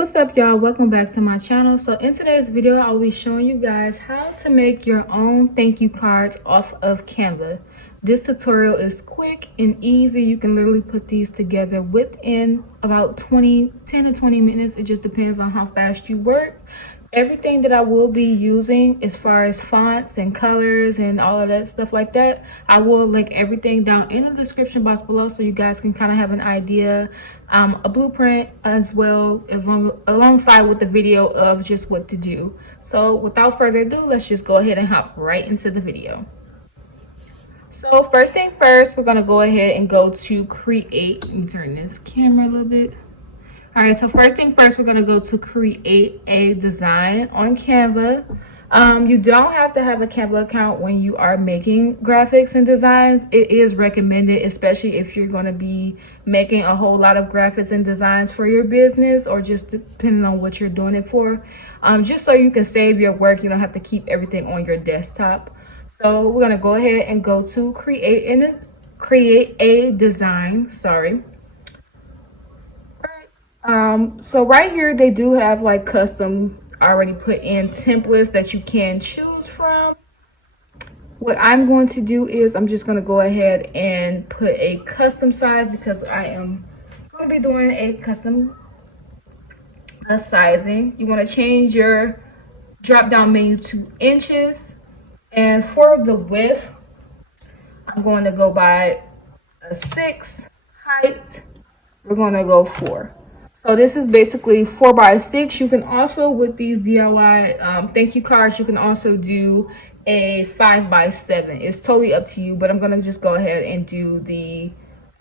What's up, y'all? Welcome back to my channel. So in today's video, I'll be showing you guys how to make your own thank you cards off of Canva. This tutorial is quick and easy. You can literally put these together within about 10 to 20 minutes. It just depends on how fast you work. Everything that I will be using as far as fonts and colors and all of that stuff like that, I will link everything down in the description box below so you guys can kind of have an idea, a blueprint as well, alongside with the video of just what to do. So without further ado, let's just go ahead and hop right into the video. So first thing first, we're going to go ahead and go to create. Let me turn this camera a little bit. All right, so first thing first, we're going to go to create a design on Canva. You don't have to have a Canva account when you are making graphics and designs. It is recommended, especially if you're going to be making a whole lot of graphics and designs for your business, or just depending on what you're doing it for. Just so you can save your work, you don't have to keep everything on your desktop. So we're going to go ahead and go to create a design. So right here they do have like custom already put in templates that you can choose from. What I'm going to do is I'm just going to go ahead and put a custom size, because I am going to be doing a custom sizing. You want to change your drop down menu to inches, and for the width I'm going to go by a 6. Height we're going to go 4. So this is basically 4 by 6. You can also, with these DIY thank you cards, you can also do a 5 by 7. It's totally up to you, but I'm going to just go ahead and do the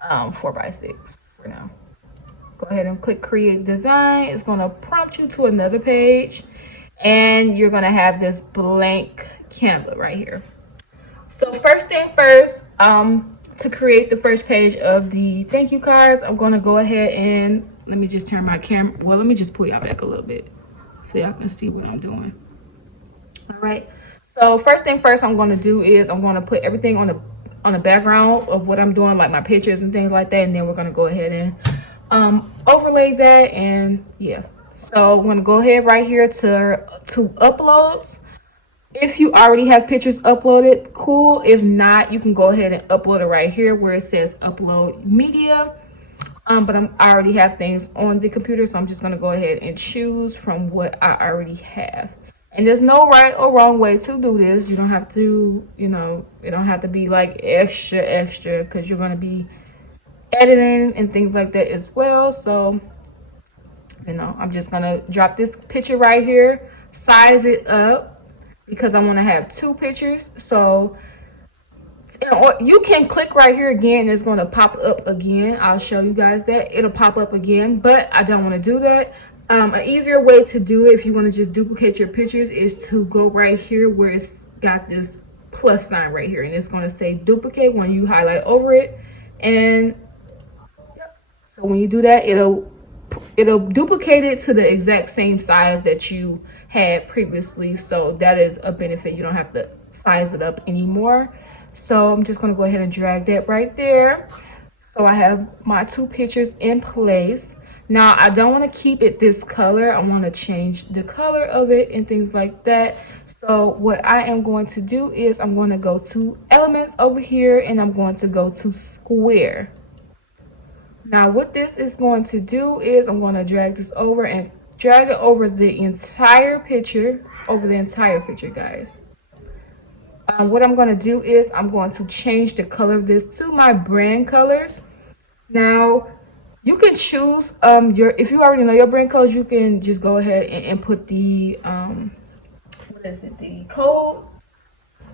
4 by 6 for now. Go ahead and click create design. It's going to prompt you to another page, and you're going to have this blank Canva right here. So first thing first, to create the first page of the thank you cards, I'm going to go ahead and let me just turn my camera. Well, let me just pull y'all back a little bit so y'all can see what I'm doing. All right. So first thing first, I'm going to do is I'm going to put everything on the background of what I'm doing, like my pictures and things like that, and then we're going to go ahead and overlay that. And yeah, so I'm going to go ahead right here to uploads. If you already have pictures uploaded, cool. If not, you can go ahead and upload it right here where it says upload media. But I already have things on the computer, so I'm just going to go ahead and choose from what I already have. And there's no right or wrong way to do this. You don't have to, it don't have to be like extra, because you're going to be editing and things like that as well. So, I'm just going to drop this picture right here, size it up, because I want to have 2 pictures. So you can click right here again, it's going to pop up again. I'll show you guys that it'll pop up again, but I don't want to do that. An easier way to do it, if you want to just duplicate your pictures, is to go right here where it's got this plus sign right here, and it's going to say duplicate when you highlight over it. And so when you do that, it'll duplicate it to the exact same size that you had previously. So that is a benefit. You don't have to size it up anymore. So I'm just going to go ahead and drag that right there. So I have my 2 pictures in place. Now I don't want to keep it this color. I want to change the color of it and things like that. So what I am going to do is I'm going to go to elements over here, and I'm going to go to square. Now what this is going to do is I'm going to drag this over and drag it over the entire picture, guys. What I'm going to do is I'm going to change the color of this to my brand colors. Now you can choose if you already know your brand colors, you can just go ahead and input the the code,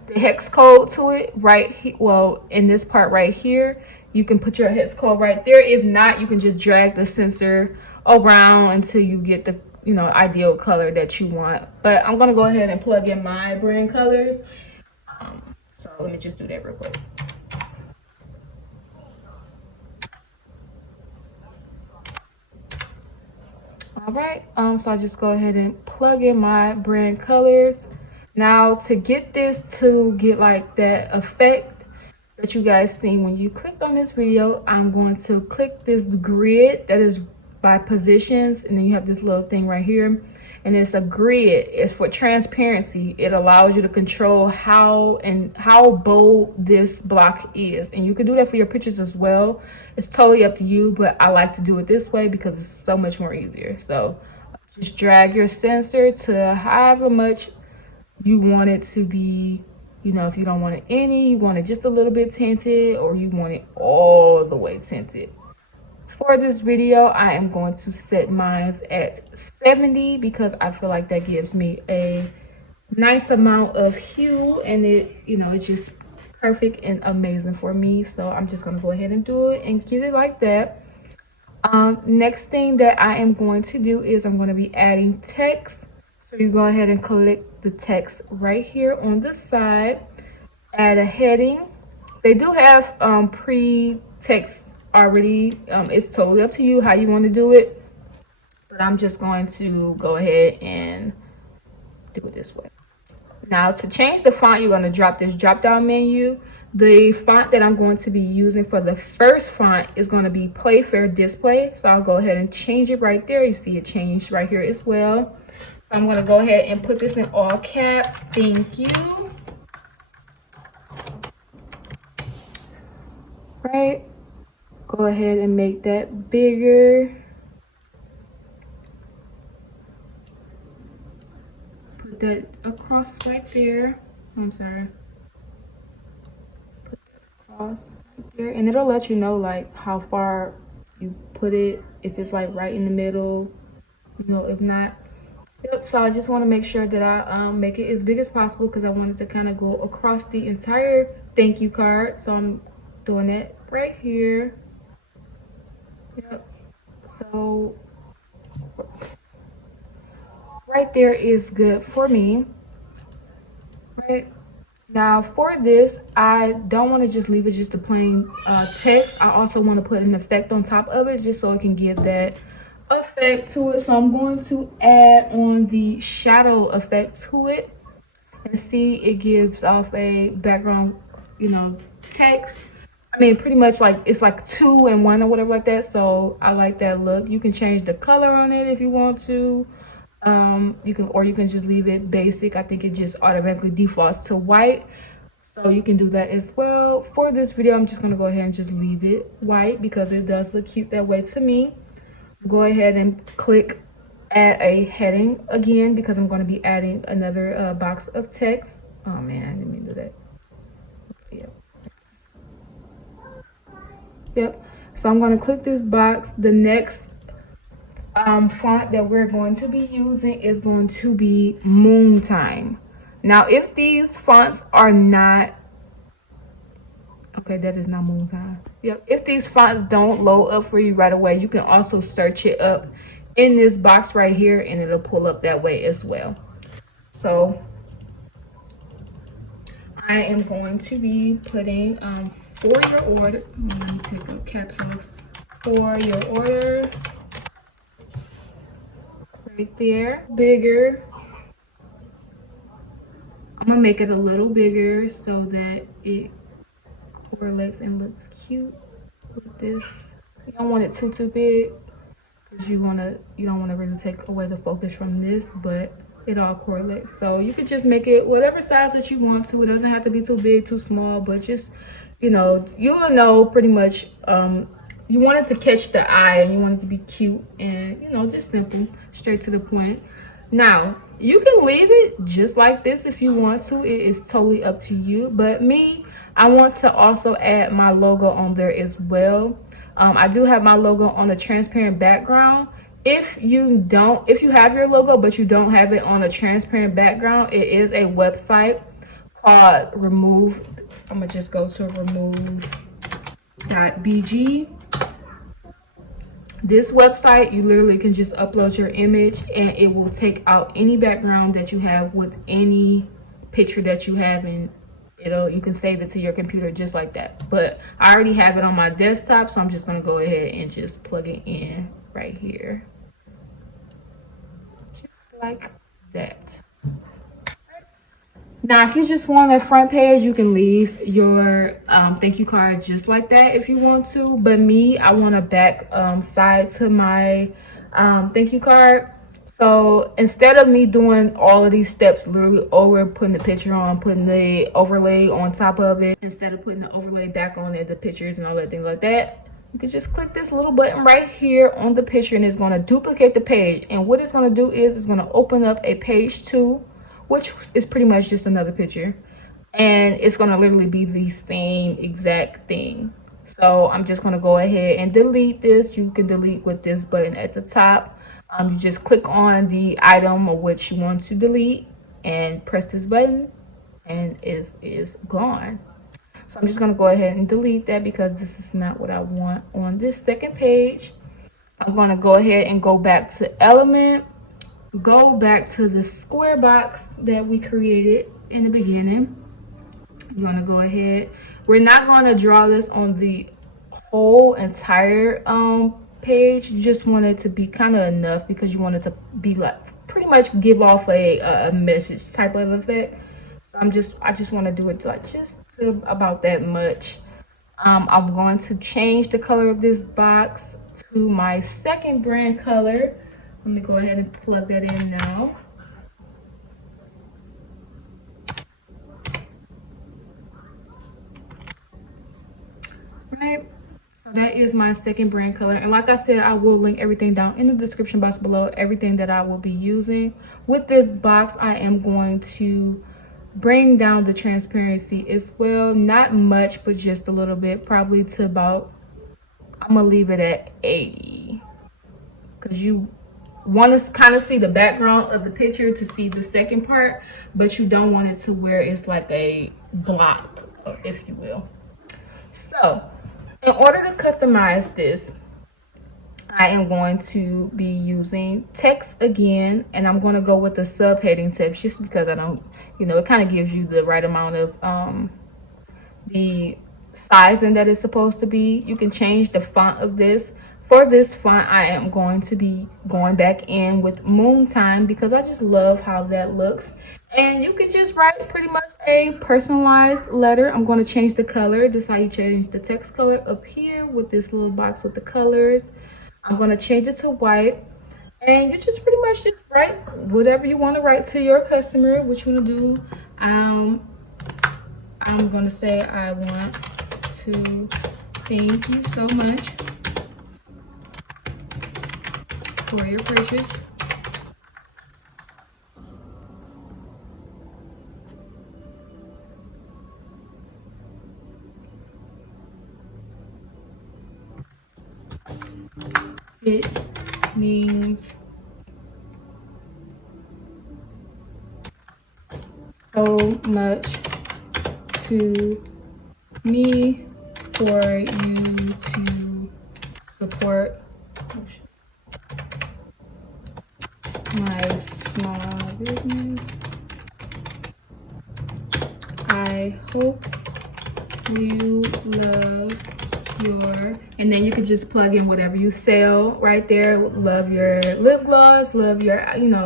the hex code to it right here. Well, in this part right here, you can put your hex code right there. If not, you can just drag the sensor around until you get the ideal color that you want. But I'm going to go ahead and plug in my brand colors. So let me just do that real quick. All right, so I just go ahead and plug in my brand colors. Now to get this to get like that effect that you guys seen when you clicked on this video, I'm going to click this grid that is by positions, and then you have this little thing right here, and it's a grid. It's for transparency. It allows you to control how bold this block is, and you can do that for your pictures as well. It's totally up to you, but I like to do it this way because it's so much more easier. So just drag your sensor to however much you want it to be. You know, if you don't want it any, you want it just a little bit tinted, or you want it all the way tinted. For this video, I am going to set mine at 70 because I feel like that gives me a nice amount of hue, and it's just perfect and amazing for me. So I'm just going to go ahead and do it and get it like that. Next thing that I am going to do is I'm going to be adding text. So you go ahead and click the text right here on the side, add a heading. They do have pre-text already. It's totally up to you how you want to do it, but I'm just going to go ahead and do it this way. Now to change the font, you're going to drop this drop down menu. The font that I'm going to be using for the first font is going to be Playfair Display. So I'll go ahead and change it right there. You see it changed right here as well. So I'm going to go ahead and put this in all caps. Thank you. Right. Go ahead and make that bigger. Put that across right there. I'm sorry. Put that across right there. And it'll let you know like how far you put it. If it's like right in the middle. If not. Yep, so I just want to make sure that I make it as big as possible because I wanted to kind of go across the entire thank you card. So I'm doing that right here. Yep. So right there is good for me. Right. Now for this, I don't want to just leave it just a plain text. I also want to put an effect on top of it just so it can give that effect to it. So I'm going to add on the shadow effect to it, and see it gives off a background text. I mean, pretty much like it's like 2 in 1 or whatever like that. So I like that look. You can change the color on it if you want to. You can just leave it basic. I think it just automatically defaults to white, so you can do that as well. For this video, I'm just going to go ahead and just leave it white because it does look cute that way to me. Go ahead and click add a heading again because I'm going to be adding another box of text. Oh man, I didn't mean to do that. Yep. So I'm going to click this box. The next font that we're going to be using is going to be Moontime. Now, if these fonts are not okay, that is not Moontime. Yep. If these fonts don't load up for you right away, you can also search it up in this box right here, and it'll pull up that way as well. So I am going to be putting for your order. Let me take the caps off. For your order, right there, bigger. I'm gonna make it a little bigger so that it correlates and looks cute with this. You don't want it too big because you don't want to really take away the focus from this, but it all correlates. So you could just make it whatever size that you want to. It doesn't have to be too big, too small, but just you'll know pretty much. You want it to catch the eye, and you want it to be cute and just simple, straight to the point. Now you can leave it just like this if you want to. It is totally up to you, but I want to also add my logo on there as well. I do have my logo on a transparent background. If you have your logo but you don't have it on a transparent background, it is a website called remove. I'm gonna just go to remove.bg. This website, you literally can just upload your image and it will take out any background that you have with any picture that you have, and you can save it to your computer just like that. But I already have it on my desktop, so I'm just going to go ahead and just plug it in right here, just like that. Now, if you just want a front page, you can leave your thank you card just like that if you want to. But me, I want a back side to my thank you card. So instead of me doing all of these steps literally over, putting the picture on, putting the overlay on top of it, instead of putting the overlay back on it, the pictures and all that things like that, you can just click this little button right here on the picture and it's going to duplicate the page. And what it's going to do is it's going to open up a page 2, which is pretty much just another picture, and it's going to literally be the same exact thing. So I'm just going to go ahead and delete this. You can delete with this button at the top. You just click on the item of which you want to delete and press this button and it is gone. So I'm just going to go ahead and delete that because this is not what I want on this second page. I'm going to go ahead and go back to element, go back to the square box that we created in the beginning. You're going to go ahead. We're not going to draw this on the whole entire page. You just want it to be kind of enough because you want it to be like pretty much give off a message type of effect. So I just want to do it like just to about that much. I'm going to change the color of this box to my second brand color. Let me go ahead and plug that in now. Right, so that is my second brand color, and like I said, I will link everything down in the description box below, everything that I will be using. With this box, I am going to bring down the transparency as well, not much, but just a little bit, probably to about, I'm gonna leave it at 80, because you want to kind of see the background of the picture to see the second part, but you don't want it to where it's like a block, if you will. So in order to customize this, I am going to be using text again, and I'm going to go with the subheading text just because I don't, it kind of gives you the right amount of the sizing that it's supposed to be. You can change the font of this. For this font, I am going to be going back in with Moontime because I just love how that looks. And you can just write pretty much a personalized letter. I'm going to change the color. This is how you change the text color up here with this little box with the colors. I'm going to change it to white. And you just pretty much just write whatever you want to write to your customer, what you want to do. I'm going to say I want to thank you so much for your purchase. It means so much to me for you to support my small business. I hope you love your, and then you can just plug in whatever you sell right there. Love your lip gloss, love your,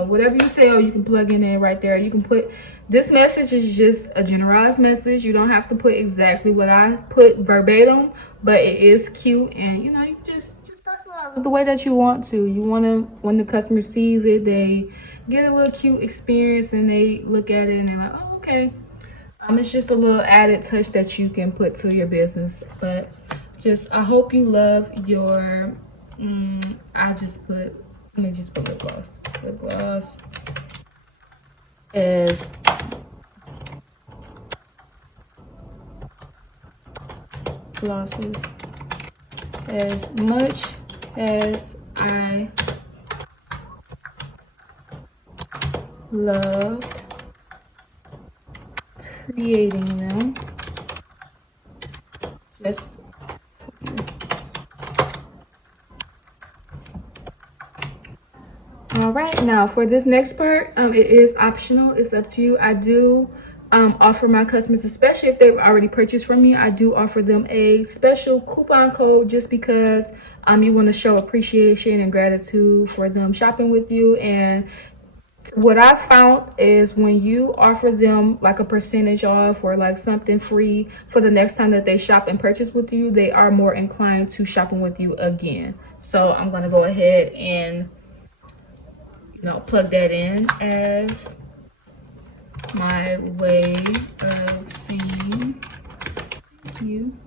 whatever you sell, you can plug in there right there. You can put, this message is just a generalized message. You don't have to put exactly what I put verbatim, but it is cute, and you can just personalize it the way that you want to. You want to, when the customer sees it, they get a little cute experience and they look at it and they're like, oh, okay. It's just a little added touch that you can put to your business. But just, I hope you love your, let me just put lip gloss. Lip gloss as glosses as much as I love creating them. Just all right, now for this next part, it is optional. It's up to you. I do offer my customers, especially if they've already purchased from me, I do offer them a special coupon code just because you want to show appreciation and gratitude for them shopping with you. And What I found is when you offer them like a percentage off or like something free for the next time that they shop and purchase with you, they are more inclined to shopping with you again. So I'm going to go ahead and, you know, plug that in as my way of saying thank you.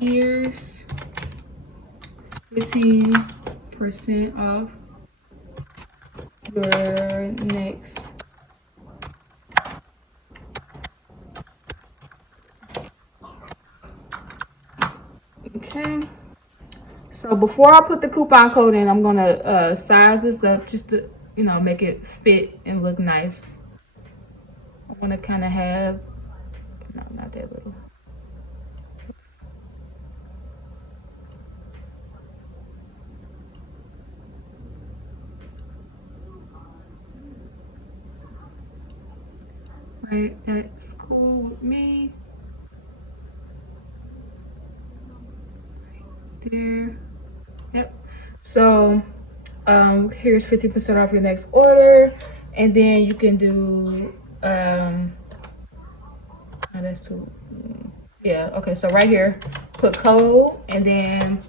Here's 15% off your next. Okay. So before I put the coupon code in, I'm gonna size this up just to, you know, make it fit and look nice. I want to kind of have, no, not that little. Right, that's cool with me. Right there. Yep. So here's 50% off your next order, and then you can do oh, that's too, yeah, okay, so right here put code, and then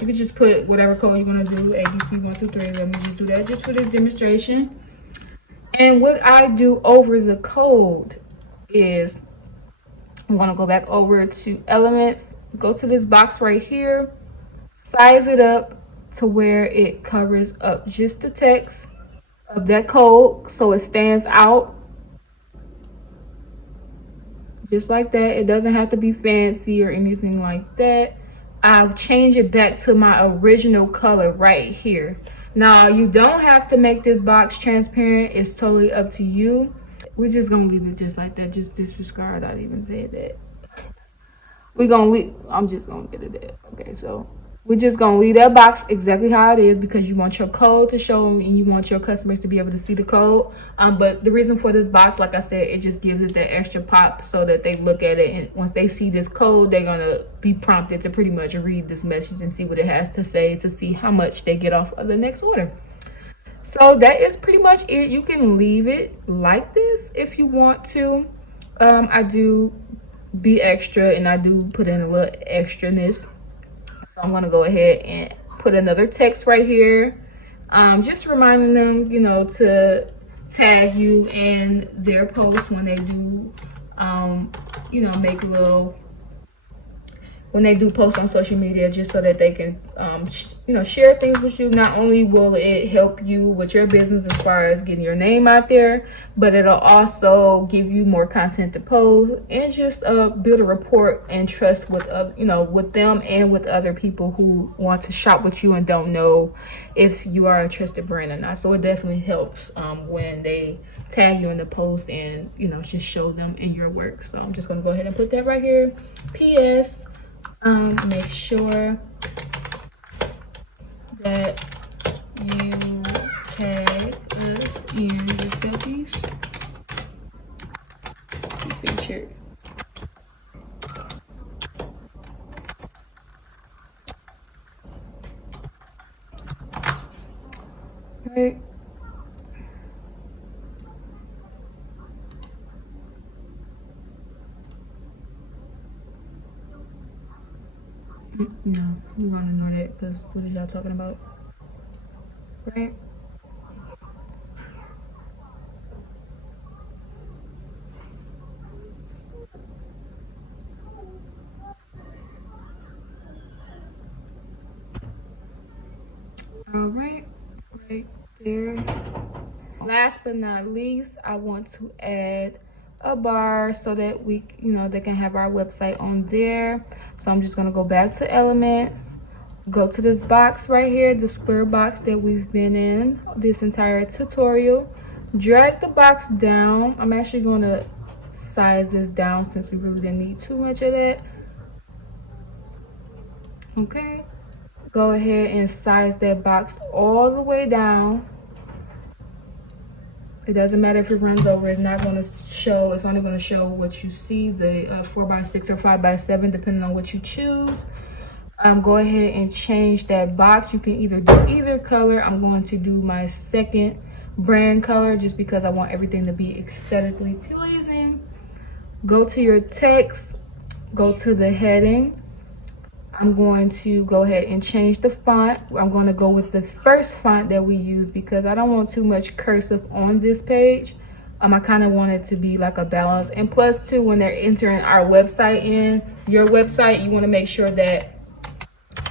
you can just put whatever code you're going to do, ABC123. Let me just do that just for this demonstration. And what I do over the code is I'm going to go back over to elements, go to this box right here, size it up to where it covers up just the text of that code so it stands out just like that. It doesn't have to be fancy or anything like that. I'll change it back to my original color right here. Now you don't have to make this box transparent, it's totally up to you. We're just gonna leave it just like that. Just disregard I even said that. We're gonna leave, I'm just gonna get it there. Okay, so we're just gonna leave that box exactly how it is because you want your code to show them and you want your customers to be able to see the code. But the reason for this box, like I said, it just gives it that extra pop so that they look at it, and once they see this code, they're gonna be prompted to pretty much read this message and see what it has to say to see how much they get off of the next order. So that is pretty much it. You can leave it like this if you want to. I do be extra and I do put in a little extraness. So I'm going to go ahead and put another text right here. Just reminding them, you know, to tag you in their posts when they do, you know, make a little, when they do post on social media, just so that they can, you know, share things with you. Not only will it help you with your business as far as getting your name out there, but it'll also give you more content to post and just build a rapport and trust with, you know, with them and with other people who want to shop with you and don't know if you are a trusted brand or not. So it definitely helps when they tag you in the post and, you know, just show them in your work. So I'm just going to go ahead and put that right here. P.S. Make sure that you tag us in the selfies feature. Right. No, we want to ignore that because what are y'all talking about? Right? All right, right there. Last but not least, I want to add a bar so that we, you know, they can have our website on there. So I'm just going to go back to elements, go to this box right here, the square box that we've been in this entire tutorial, drag the box down. I'm actually going to size this down since we really didn't need too much of that. Okay, go ahead and size that box all the way down. It doesn't matter if it runs over, it's not going to show, it's only going to show what you see, the 4x6 or 5x7, depending on what you choose. Go ahead and change that box. You can either do either color. I'm going to do my second brand color just because I want everything to be aesthetically pleasing. Go to your text, go to the heading. I'm going to go ahead and change the font. I'm going to go with the first font that we use because I don't want too much cursive on this page. I kind of want it to be like a balance. And plus too, when they're entering our website in, your website, you want to make sure that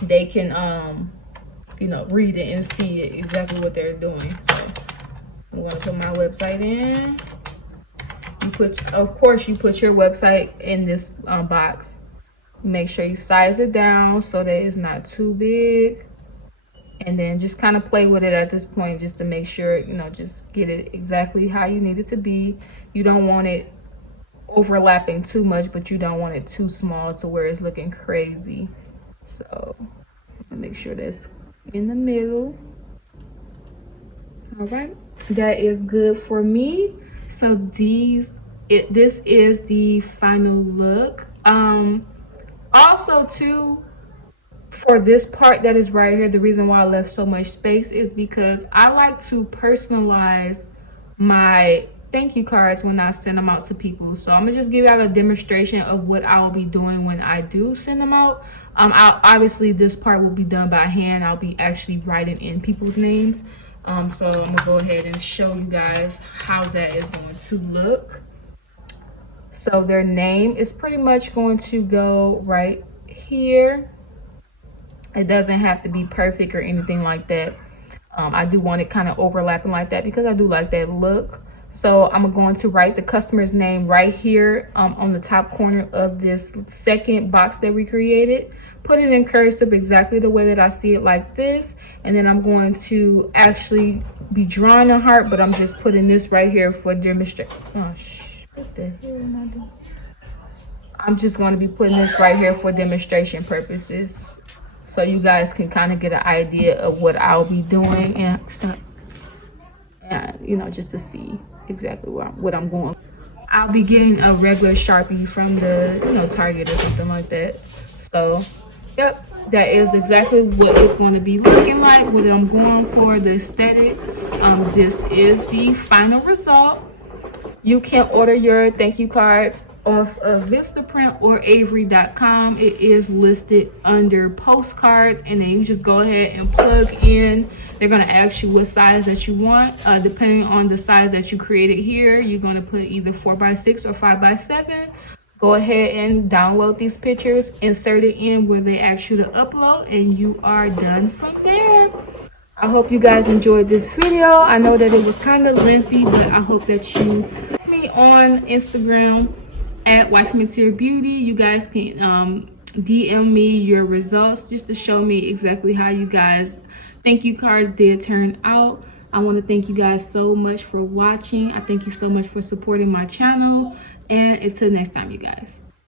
they can, you know, read it and see it, exactly what they're doing. So I'm going to put my website in. Of course, you put your website in this box. Make sure you size it down so that it's not too big, and then just kind of play with it at this point just to make sure, you know, just get it exactly how you need it to be. You don't want it overlapping too much, but you don't want it too small to where it's looking crazy. So make sure that's in the middle. All right, that is good for me. So this is the final look. Also too, for this part that is right here, the reason why I left so much space is because I like to personalize my thank you cards when I send them out to people. So I'm gonna just give out a demonstration of what I'll be doing when I do send them out. Obviously this part will be done by hand. I'll be actually writing in people's names. So I'm gonna go ahead and show you guys how that is going to look. So their name is pretty much going to go right here. It doesn't have to be perfect or anything like that. I do want it kind of overlapping like that because I do like that look. So I'm going to write the customer's name right here on the top corner of this second box that we created. Put it in cursive exactly the way that I see it, like this. And then I'm going to actually be drawing a heart, but I'm just putting this right here for demonstration. Oh, what the hell am I doing? I'm just going to be putting this right here for demonstration purposes, so you guys can kind of get an idea of what I'll be doing and stuff, and you know, just to see exactly what I'm going. I'll be getting a regular Sharpie from the, you know, Target or something like that. So yep, that is exactly what it's going to be looking like, what I'm going for, the aesthetic. This is the final result. You can order your thank you cards off of Vistaprint or Avery.com. It is listed under postcards, and then you just go ahead and plug in. They're going to ask you what size that you want. Depending on the size that you created here, you're going to put either 4x6 or 5x7. Go ahead and download these pictures, insert it in where they ask you to upload, and you are done from there. I hope you guys enjoyed this video. I know that it was kind of lengthy, but I hope that you me on Instagram at Wifey Material Beauty. You guys can DM me your results just to show me exactly how you guys thank you cards did turn out. I want to thank you guys so much for watching. I thank you so much for supporting my channel, and until next time, you guys.